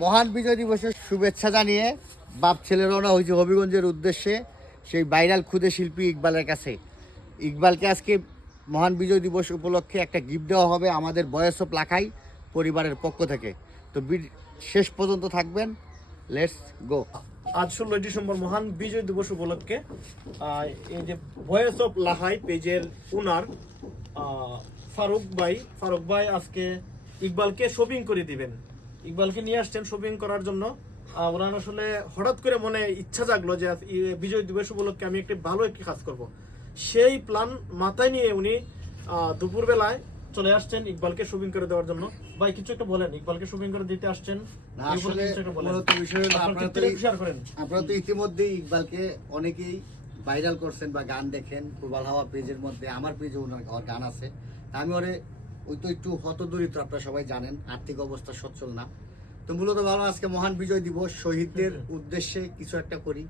মহান বিজয় দিবসের শুভেচ্ছা জানিয়ে বাপ ছেলে রওনা হয়েছে হবিগঞ্জের উদ্দেশ্যে সেই ভাইরাল ক্ষুদে শিল্পী ইকবালের কাছে। ইকবালকে আজকে মহান বিজয় দিবস উপলক্ষে একটা গিফট দেওয়া হবে আমাদের বয়স অফ লাখাই পরিবারের পক্ষ থেকে। তো শেষ পর্যন্ত থাকবেন লেটস গো আজ ষোলোই ডিসেম্বর মহান বিজয় দিবস উপলক্ষে এই যে ভয়েস অফ লাহাই পেজের উনার ফারুক ভাই ফারুক ভাই আজকে ইকবালকে শপিং করে দিবেন। ইকবালকে নিয়ে আসছেন শপিং করার জন্য। ওনার আসলে হঠাৎ করে মনে ইচ্ছা জাগলো যে বিজয় দিবস উপলক্ষে আমি একটি ভালো একটি কাজ করব। সেই প্ল্যান মাথায় নিয়ে উনি দুপুরবেলায় চলে আসছেন ইকবালকে শপিং করে দেওয়ার জন্য। ভাই কিছু একটা বলেন ইকবালকে শপিং করে দিতে আসছেন? আপনার তো ইতিমধ্যেই ইকবালকে অনেকেই ভাইরাল করছেন বা গান দেখেন প্রবাল হাওয়া পেজের মধ্যে আমার পেজে ওনার গান আছে। আমি ওরে ওই তো একটু হতদরিদ্র আপনারা সবাই জানেন আর্থিক অবস্থা সচ্ছল না। তো মূলত ভালো আজকে মহান বিজয় দিবস শহীদদের উদ্দেশ্যে কিছু একটা করি।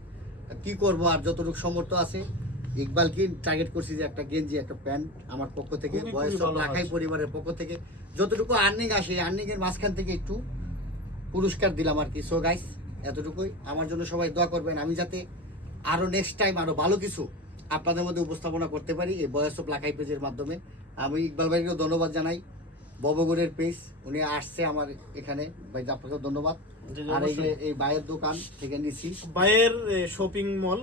কি করব আর যতটুকু সামর্থ্য আছে ইকবালকে টার্গেট করছি যে একটা গেঞ্জি একটা প্যান্ট আমার পক্ষ থেকে বয়স কাজ। পরিবারের পক্ষ থেকে যতটুকু আর্নিং আসে আর্নিং এর মাঝখান থেকে একটু পুরস্কার দিলাম আর কি। সো গাইস এতটুকুই। আমার জন্য সবাই দোয়া করবেন আমি যাতে আরও নেক্সট টাইম আরও ভালো কিছু আপনাদের মধ্যে উপস্থাপনা করতে পারি এই বয়স অফ লাখাই পেজের মাধ্যমে। আমি ইকবাল ভাইকেও ধন্যবাদ জানাই। ববগুড়ের পেজ উনি আসছে আমার এখানে। ভাই আপনাকে ধন্যবাদ। আর এই যে এই বাইয়ের দোকান থেকে নিছি বাইয়ের শপিং মল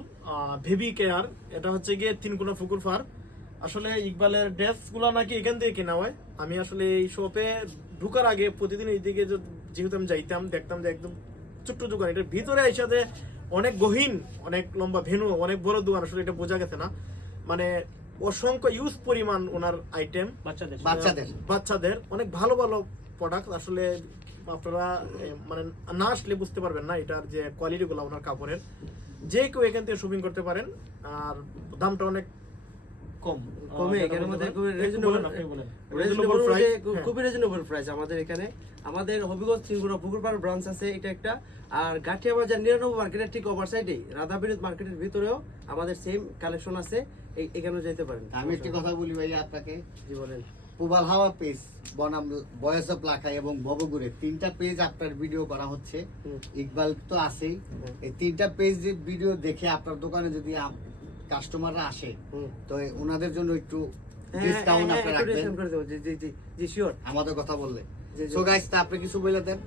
ভেবি কেয়ার এটা হচ্ছে গিয়ে তিনকুনা পুকুর ফার। আসলে ইকবালের ড্রেসগুলা নাকি এখান থেকে কেনা হয়। আমি আসলে এই শপে ঢুকার আগে প্রতিদিন এইদিকে যেহেতু আমি যাইতাম দেখতাম যে একদম ছোট্ট দোকান। এটার ভিতরে এসে অনেক গহীন অনেক লম্বা ভেনু অনেক বড় দোকান। আসলে এটা বোঝা গেছে না। মানে অসংখ্য ইউজ পরিমাণ ওনার আইটেম বাচ্চাদের। বাচ্চাদের। বাচ্চাদের। অনেক ভালো ভালো প্রোডাক্ট আসলে আপনারা মানে না আসলে বুঝতে পারবেন না এটার যে কোয়ালিটি গুলো ওনার কাপড়ের। যে কেউ এখান থেকে শপিং করতে পারেন আর দামটা অনেক কম কমে আহ, মধ্যে খুবই রিজনেবল রিজনেবল হ্যাঁ। খুবই রিজনেবল প্রাইস আমাদের এখানে। আমাদের হবিগঞ্জ পুকুরপাড় ব্রাঞ্চ আছে এটা একটা। আর গাঠিয়া বাজার নিরানব্বই মার্কেটের ঠিক ওভার সাইডে রাধাবিরোধ মার্কেটের ভিতরেও আমাদের সেম কালেকশন আছে। এখানেও যেতে পারেন। আমি একটি কথা বলি ভাই আপনাকে। জি বলেন। পুবাল হাওয়া পেজ বনাম বয়স অফ লাখাই এবং ববগুড়ে তিনটা পেজ আপনার ভিডিও করা হচ্ছে। ইকবাল তো আছেই। এই তিনটা পেজ ভিডিও দেখে আপনার দোকানে যদি কাস্টমাররা আসে তো ওনাদের জন্য একটু হ্যাঁ, ডিসকাউন্ট হ্যাঁ, আপনি রাখবেন। করে দেবো। জি জি জি জি শিওর আমাদের কথা বললে। সো গাইস তা আপনি কিছু বলে দেন?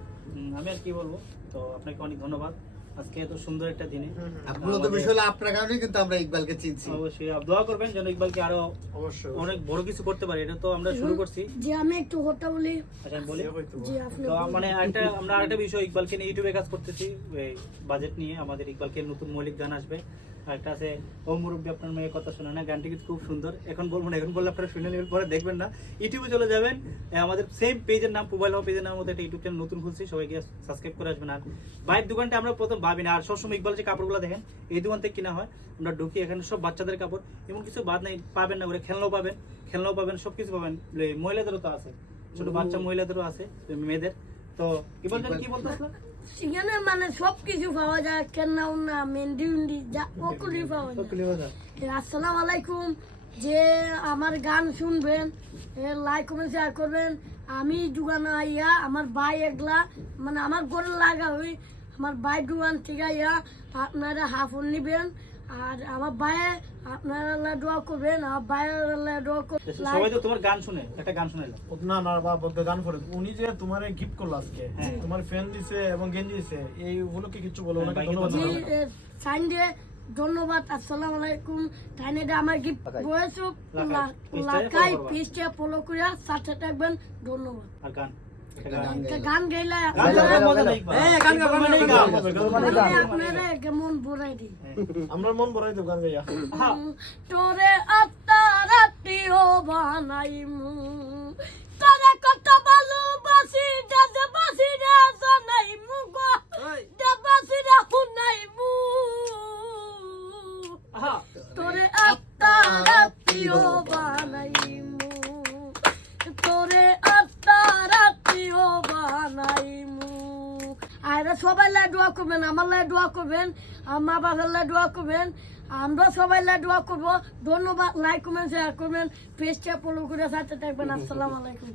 আমি আর কি বলব? তো আপনাকে অনেক ধন্যবাদ। আজকে এত সুন্দর একটা দিনে। আপনার মূলত আমাদের- বিষয় হলো আপনার কারণেই কিন্তু আমরা ইকবালকে চিনছি। অবশ্যই আপ- দোয়া করবেন যেন ইকবালকে আরও অবশ্যই অনেক বড় কিছু করতে পারি। এটা তো আমরা শুরু করছি। যে আমি একটু হত্যা বলি। আচ্ছা বলি। আপনি তো মানে একটা আমরা আরেকটা বিষয় ইকবালকে নিয়ে ইউটিউবে কাজ করতেছি। বাজেট নিয়ে আমাদের ইকবালকে নতুন মৌলিক গান আসবে। আছে। ও মুরব্বী আপনার মেয়ের কথা শোনে না, গানটি কিন্তু খুব সুন্দর। এখন বলব না, এখন বললে আপনারা শুনে নেবেন, পরে দেখবেন না। ইউটিউবে চলে যাবেন আমাদের সেম পেজের নাম মোবাইল পেজের নাম মধ্যে একটা ইউটিউব চ্যানেল নতুন খুলছি সাবস্ক্রাইব করে আসবেন। আর দোকানটা আমরা প্রথম ভাবি না, আর সবসময় ইকবাল যে কাপড়গুলো দেখেন, এই দোকান থেকে কিনা হয়, আমরা ঢুকি, এখানে সব বাচ্চাদের কাপড়, এমন কিছু বাদ নাই, পাবেন না করে খেলনাও পাবেন খেলনাও পাবেন সব কিছু পাবেন মহিলাদেরও তো আছে, ছোট বাচ্চা মহিলাদেরও আছে, মেয়েদের। তো কি বলছেন কি বলতে সেখানে মানে সব কিছু পাওয়া যায় কেন্না উন্না মেহেন্দি উন্ডি যা ওকুলি পাওয়া যায়। আসসালামু আলাইকুম। যে আমার গান শুনবেন লাইক কমেন্ট শেয়ার করবেন আমি দোকানে আইয়া আমার ভাই একলা মানে আমার ঘরে লাগা হই আমার ভাই দোকান থেকে আইয়া আপনারা হাফন নিবেন আর আমার ভাইয়ে আপনারা আল্লাহ দোয়া করবেন আমার ভাইয়ের আল্লাহ দোয়া করবেন সবাই তো তোমার গান শুনে একটা গান শোনাইলো না না বা বলতে গান করে উনি যে তোমার গিফট করল আজকে হ্যাঁ। তোমার ফ্যান দিছে এবং গেঞ্জি দিছে এই উপলক্ষে কিছু বলো হ্যাঁ, ওনাকে ধন্যবাদ। সাইন দিয়ে ধন্যবাদ আসসালামু আলাইকুম। তাইনে দে আমার গিফট বয়স লাখাই, লাখাই পিসটা follow করবা। পিসটা ফলো করিয়া সাথে থাকবেন ধন্যবাদ। আর গান? গান গাইলে। হ্যাঁ। মানে আপনারা কেমন বড়াই দিই আমরা মন ভরাই দেব গান গাইয়া। হ্যাঁ। বানাইমু। তোরে কত ভালোবাসি সবাই লাই দোয়া করবেন আমার লাই দোয়া করবেন আমার বাবার লাই দোয়া করবেন আমরা সবাই লাই করব। ধন্যবাদ লাইক কমেন্ট শেয়ার করবেন পেজটা ফলো করে সাথে থাকবেন। আসসালামু আলাইকুম।